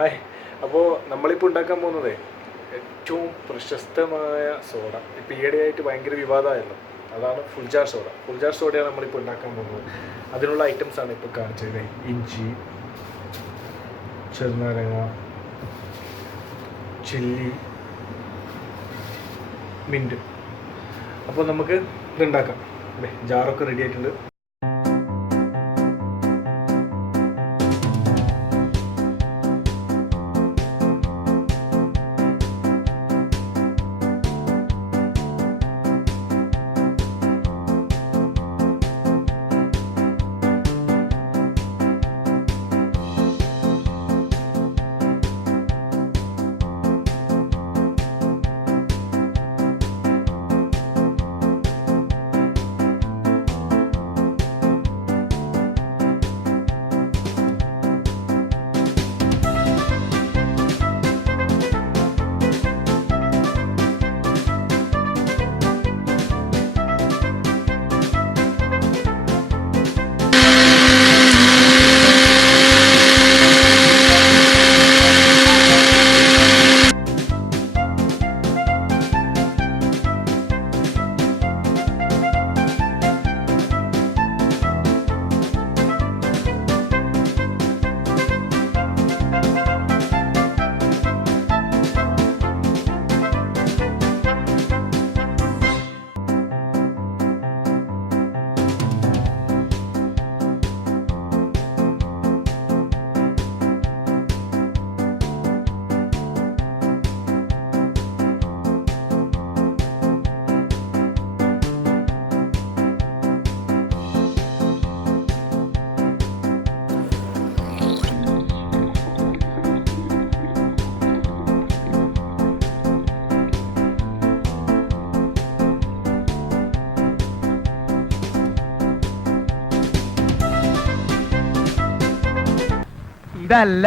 Hi. അപ്പോൾ നമ്മളിപ്പോൾ ഉണ്ടാക്കാൻ പോകുന്നത് ഏറ്റവും പ്രശസ്തമായ സോഡ. ഇപ്പോൾ ഈയിടെയായിട്ട് ഭയങ്കര വിവാദമായിരുന്നു. അതാണ് full jar soda. Full jar സോഡയാണ് നമ്മളിപ്പോൾ ഉണ്ടാക്കാൻ പോകുന്നത്. അതിനുള്ള ഐറ്റംസാണ് ഇപ്പോൾ കാണിച്ചത്. ഇഞ്ചി, ചെറുനാരങ്ങ, ചില്ലി, മിൻറ്റ്. അപ്പോൾ നമുക്ക് ഇതുണ്ടാക്കാം. ജാറൊക്കെ റെഡി ആയിട്ടുണ്ട്. ഇതല്ല,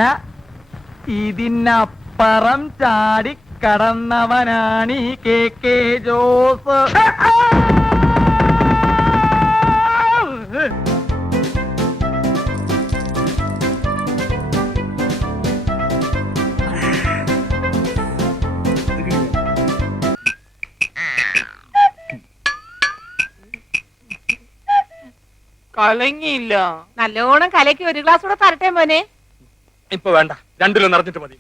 ഇതിനപ്പുറം ചാടി കടന്നവനാണ് ഈ കെ ജോസ്. കലങ്ങിയില്ല. നല്ലോണം കലക്കി ഒരു ഗ്ലാസ് കൂടെ തരട്ടെ മോനെ. ഇപ്പൊ വേണ്ട, രണ്ടിലും നിറഞ്ഞിട്ട് മതി.